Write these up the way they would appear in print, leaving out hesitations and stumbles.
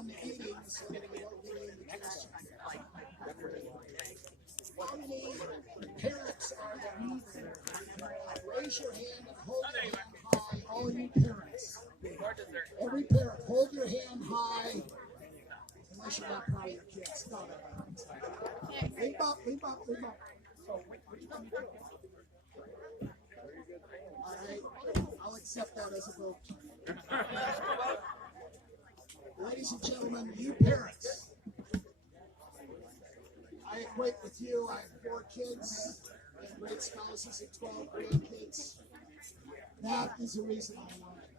done eating, so we don't get into questions. How many parents are there? Raise your hand and hold your hand high, all you parents. Every parent, hold your hand high, unless you're not proud of your kids. No. Leap up. All right, I'll accept that as a vote. Ladies and gentlemen, you parents, I equate with you. I have 4 kids and great spouses and 12 grandkids. That is the reason I won it.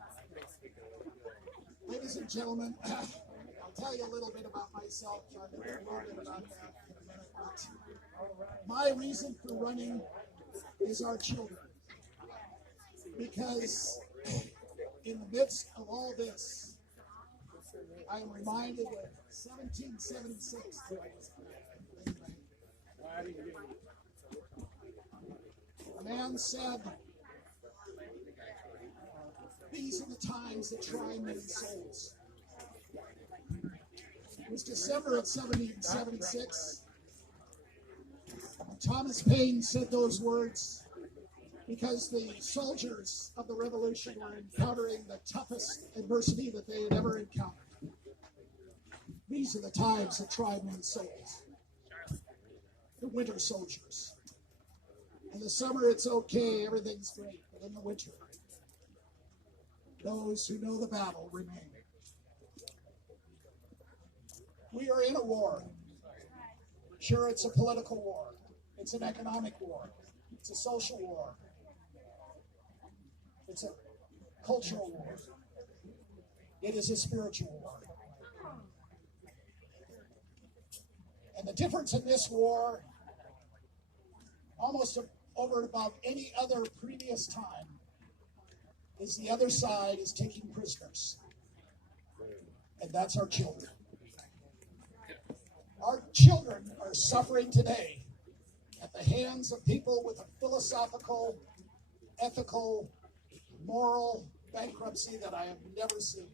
Ladies and gentlemen, I'll tell you a little bit about myself. I'll tell you a little bit about that in a minute. But my reason for running is our children. Because in the midst of all this, I am reminded of 1776. A man said, "These are the times that try men's souls." It was December of 1776. Thomas Paine said those words because the soldiers of the Revolution were encountering the toughest adversity that they had ever encountered. These are the times that try men's souls. The winter soldiers. In the summer, it's okay, everything's great. But in the winter, those who know the battle remain. We are in a war. Sure, it's a political war. It's an economic war. It's a social war. It's a cultural war. It is a spiritual war. And the difference in this war, almost over and above any other previous time, is the other side is taking prisoners. And that's our children. Our children are suffering today at the hands of people with a philosophical, ethical, moral bankruptcy that I have never seen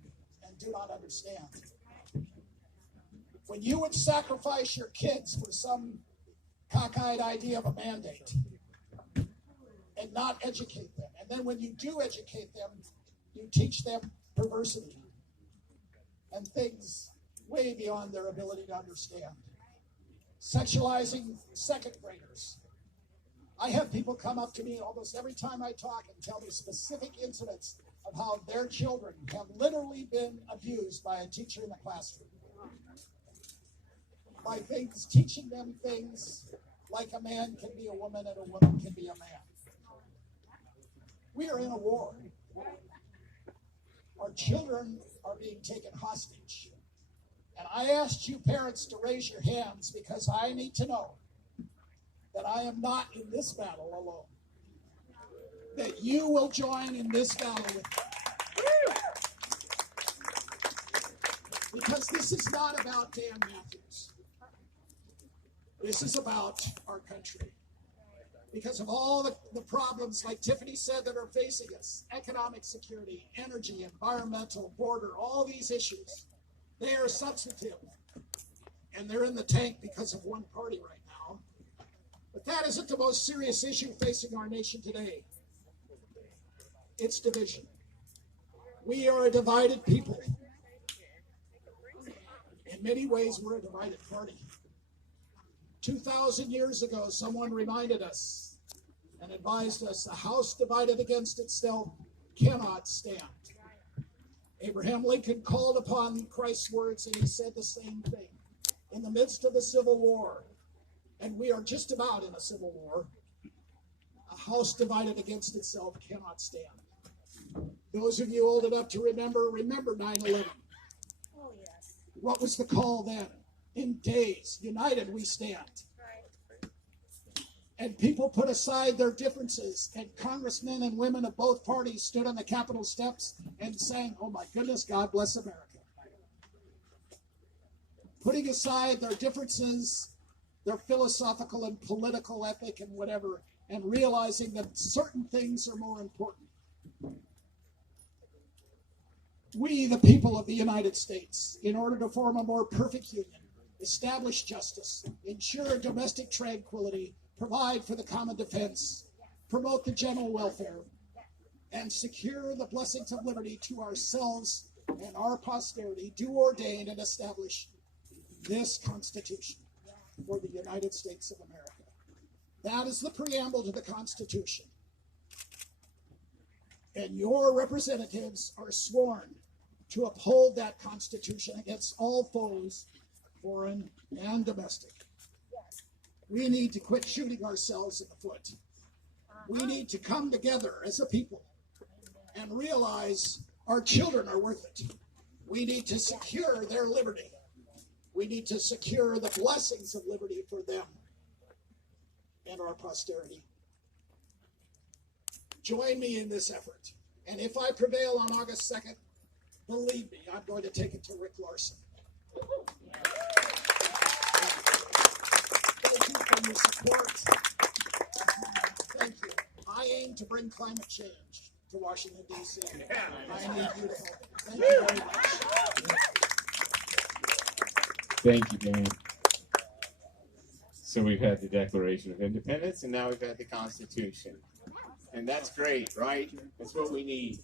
and do not understand. When you would sacrifice your kids for some cockeyed idea of a mandate and not educate them, and then when you do educate them, you teach them perversity and things way beyond their ability to understand. Sexualizing second graders. I have people come up to me almost every time I talk and tell me specific incidents of how their children have literally been abused by a teacher in the classroom. By things, teaching them things like a man can be a woman and a woman can be a man. We are in a war. Our children are being taken hostage. And I asked you parents to raise your hands because I need to know that I am not in this battle alone. That you will join in this battle with me. Because this is not about Dan Matthews. This is about our country. Because of all the problems, like Tiffany said, that are facing us, economic security, energy, environmental, border, all these issues, they are substantive. And they're in the tank because of one party right now. But that isn't the most serious issue facing our nation today. It's division. We are a divided people. In many ways, we're a divided party. 2,000 years ago, someone reminded us and advised us, a house divided against itself cannot stand. Abraham Lincoln called upon Christ's words, and he said the same thing. In the midst of the Civil War, and we are just about in a civil war, a house divided against itself cannot stand. Those of you old enough to remember 9/11. Oh, yes. What was the call then? In days, united we stand. And people put aside their differences, and congressmen and women of both parties stood on the Capitol steps and sang, "Oh my goodness, God bless America." Putting aside their differences, their philosophical and political ethic and whatever, and realizing that certain things are more important. We, the people of the United States, in order to form a more perfect union, establish justice, ensure domestic tranquility, provide for the common defense, promote the general welfare, and secure the blessings of liberty to ourselves and our posterity, do ordain and establish this Constitution for the United States of America. That is the preamble to the Constitution. And your representatives are sworn to uphold that Constitution against all foes, foreign and domestic. We need to quit shooting ourselves in the foot. We need to come together as a people and realize our children are worth it. We need to secure their liberty. We need to secure the blessings of liberty for them and our posterity. Join me in this effort. And if I prevail on August 2nd, believe me, I'm going to take it to Rick Larson. Thank you for your support. Thank you. I aim to bring climate change to Washington, D.C. I need you to help. Thank you very much. Thank you, Dan. So we've had the Declaration of Independence, and now we've had the Constitution. And that's great, right? That's what we need.